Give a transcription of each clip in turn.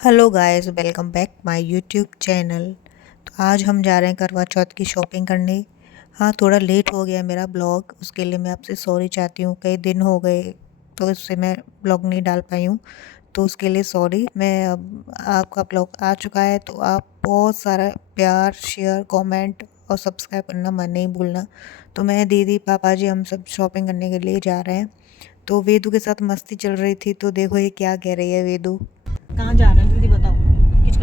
Hello guys, welcome back my YouTube channel. तो आज हम जा रहे हैं करवा चौथ की शॉपिंग करने। हाँ, थोड़ा लेट हो गया मेरा ब्लॉग, उसके लिए मैं आपसे सॉरी चाहती हूँ। कई दिन हो गए तो इससे मैं ब्लॉग नहीं डाल पाई हूँ, तो उसके लिए सॉरी। मैं अब आपका ब्लॉग आ चुका है, तो आप बहुत सारा प्यार, शेयर, कमेंट और सब्सक्राइब करना मन नहीं भूलना। तो मैं, दीदी, पापा जी, हम सब शॉपिंग करने के लिए जा रहे हैं। तो वेदू के साथ मस्ती चल रही थी, तो देखो ये क्या कह रही है वेदू। कहाँ जा रहे हैं जल्दी बताओ। किस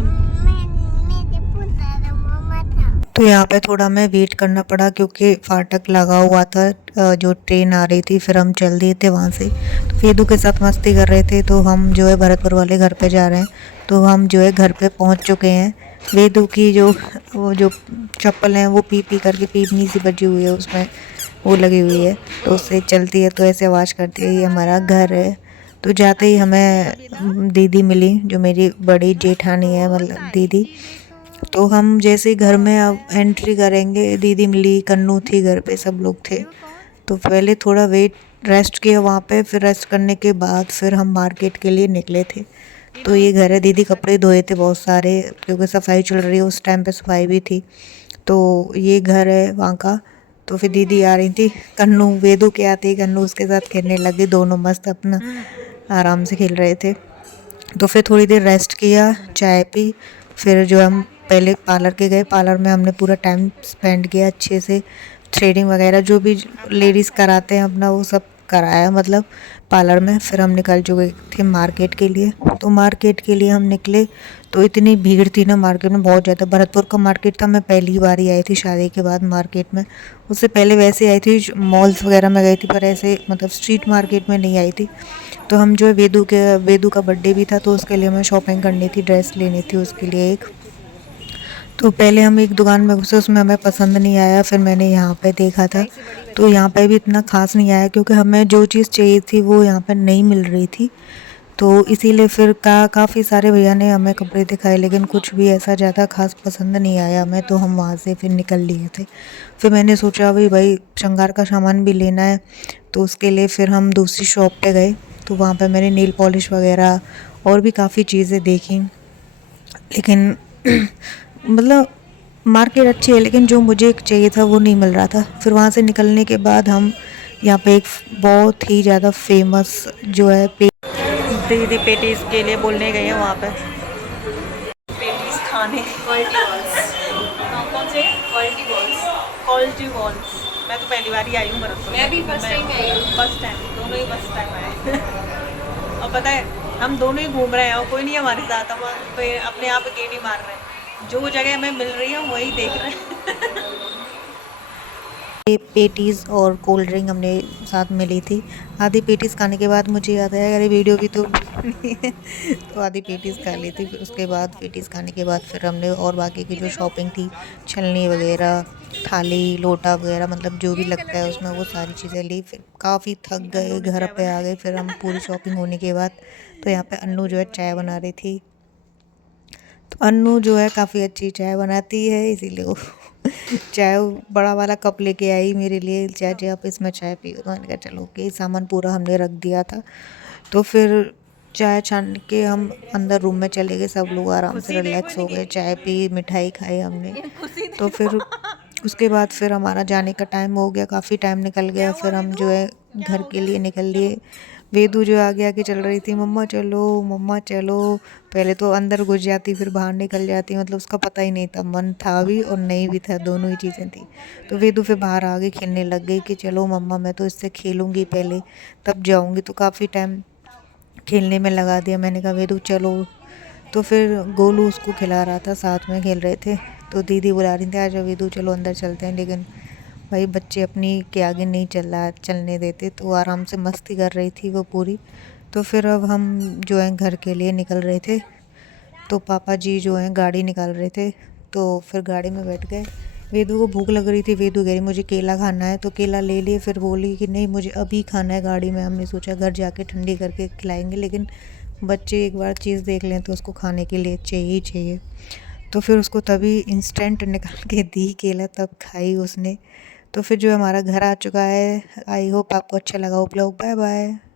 तो यहाँ पे थोड़ा मैं वेट करना पड़ा क्योंकि फाटक लगा हुआ था। जो ट्रेन आ रही थी, फिर हम चल दिए थे वहाँ से। तो वेदू के साथ मस्ती कर रहे थे, तो हम जो है भरतपुर वाले घर पे जा रहे हैं। तो हम जो है घर पे पहुँच चुके हैं। वेदू की वो जो चप्पल है वो पी पी करके पीपनी सी बजी हुई है, उसमें वो लगी हुई है, तो उससे चलती है तो ऐसे आवाज़ करती है। ये हमारा घर है। तो जाते ही हमें दीदी मिली, जो मेरी बड़ी जेठानी है, मतलब दीदी। तो हम जैसे ही घर में अब एंट्री करेंगे, दीदी मिली, कन्नू थी घर पे, सब लोग थे। तो पहले थोड़ा वेट रेस्ट किया वहाँ पे, फिर रेस्ट करने के बाद फिर हम मार्केट के लिए निकले थे। तो ये घर है, दीदी कपड़े धोए थे बहुत सारे, क्योंकि सफाई चल रही है, उस टाइम पे सफाई भी थी। तो ये घर है वहाँ का। तो फिर दीदी आ रही थी, कन्नू वेदू के आते ही कन्नू उसके साथ खेलने लगे, दोनों मस्त अपना आराम से खेल रहे थे। तो फिर थोड़ी देर रेस्ट किया, चाय पी, फिर जो हम पहले पार्लर के गए। पार्लर में हमने पूरा टाइम स्पेंड किया अच्छे से। थ्रेडिंग वगैरह जो भी लेडीज़ कराते हैं अपना, वो सब कराया मतलब पार्लर में। फिर हम निकल चुके थे मार्केट के लिए। तो मार्केट के लिए हम निकले, तो इतनी भीड़ थी ना मार्केट में, बहुत ज़्यादा। भरतपुर का मार्केट था, मैं पहली बार ही आई थी शादी के बाद मार्केट में। उससे पहले वैसे आई थी, मॉल्स वगैरह में गई थी, पर ऐसे मतलब स्ट्रीट मार्केट में नहीं आई थी। तो हम जो है वेदू का बर्थडे भी था, तो उसके लिए हमें शॉपिंग करनी थी, ड्रेस लेनी थी उसके लिए एक। तो पहले हम एक दुकान में घुसे, उसमें हमें पसंद नहीं आया। फिर मैंने यहाँ पे देखा था, तो यहाँ पे भी इतना खास नहीं आया, क्योंकि हमें जो चीज़ चाहिए थी वो यहाँ पर नहीं मिल रही थी। तो इसीलिए फिर काफ़ी सारे भैया ने हमें कपड़े दिखाए, लेकिन कुछ भी ऐसा ज़्यादा खास पसंद नहीं आया हमें। तो हम वहाँ से फिर निकल लिए थे। फिर मैंने सोचा भाई श्रृंगार का सामान भी लेना है, तो उसके लिए फिर हम दूसरी शॉप पे गए। तो वहाँ पे मैंने नेल पॉलिश वगैरह और भी काफ़ी चीज़ें देखी, लेकिन मतलब मार्केट अच्छी है, लेकिन जो मुझे चाहिए था वो नहीं मिल रहा था। फिर वहाँ से निकलने के बाद हम यहाँ पे एक बहुत ही ज़्यादा फेमस जो है दीदी पेटीज के लिए बोलने गए हैं वहाँ पे, पेटीज खाने। कौन से क्वालिटी बॉल्स? Quality balls. मैं तो पहली बार ही आई हूँ भरतपुर। मैं भी फर्स्ट टाइम आई हूँ। फर्स्ट टाइम, दोनों ही फर्स्ट टाइम आए। और पता है, हम दोनों ही घूम रहे हैं और कोई नहीं हमारे साथ। हम अपने आप अकेले मार रहे हैं, जो जगह हमें मिल रही है वही देख रहे हैं। पेटीज़ और कोल्ड ड्रिंक हमने साथ में ली थी। आधी पेटीज़ खाने के बाद मुझे याद आया, अरे वीडियो भी तो बनानी है। तो आधी पेटीज़ खा ली थी। फिर उसके बाद पेटीज़ खाने के बाद फिर हमने और बाकी की जो शॉपिंग थी, छलनी वगैरह, थाली, लोटा वगैरह, मतलब जो भी लगता है उसमें, वो सारी चीज़ें ली। फिर काफ़ी थक गए, घर पे आ गए। फिर हम पूरी शॉपिंग होने के बाद, तो यहाँ पे अन्नू जो है चाय बना रही थी। तो अन्नू जो है काफ़ी अच्छी चाय बनाती है, इसीलिए वो चाय बड़ा वाला कप लेके आई मेरे लिए। चाचा आप इसमें चाय पियो। तो मैंने कहा चलो ओके। सामान पूरा हमने रख दिया था। तो फिर चाय छान के हम अंदर रूम में चले गए। सब लोग आराम से रिलैक्स हो गए, चाय पी, मिठाई खाई हमने। तो फिर उसके बाद फिर हमारा जाने का टाइम हो गया, काफ़ी टाइम निकल गया। फिर हम जो है घर के लिए निकल लिए। वेदू जो आगे आगे चल रही थी, मम्मा चलो, मम्मा चलो। पहले तो अंदर घुस जाती, फिर बाहर निकल जाती, मतलब उसका पता ही नहीं था, मन था भी और नहीं भी था, दोनों ही चीज़ें थी। तो वेदू फिर बाहर आगे खेलने लग गई कि चलो मम्मा, मैं तो इससे खेलूँगी पहले, तब जाऊँगी। तो काफ़ी टाइम खेलने में लगा दिया। मैंने कहा वेदू चलो। तो फिर गोलू उसको खिला रहा था, साथ में खेल रहे थे। तो दीदी बुला रही थी, आजा वेदू चलो अंदर चलते हैं। लेकिन भाई बच्चे अपनी के आगे नहीं चलने देते, तो आराम से मस्ती कर रही थी वो पूरी। तो फिर अब हम जो है घर के लिए निकल रहे थे। तो पापा जी जो हैं गाड़ी निकाल रहे थे, तो फिर गाड़ी में बैठ गए। वेदू को भूख लग रही थी, वेदू कह रही मुझे केला खाना है, तो केला ले लिए। फिर बोली कि नहीं मुझे अभी खाना है गाड़ी में। हमने सोचा घर जाके ठंडी करके खिलाएंगे, लेकिन बच्चे एक बार चीज़ देख लें तो उसको खाने के लिए चाहिए ही चाहिए। तो फिर उसको तभी इंस्टेंट निकाल के दी केला, तब खाई उसने। तो फिर जो हमारा घर आ चुका है। आई होप आपको अच्छा लगा हो ब्लॉग। Bye bye.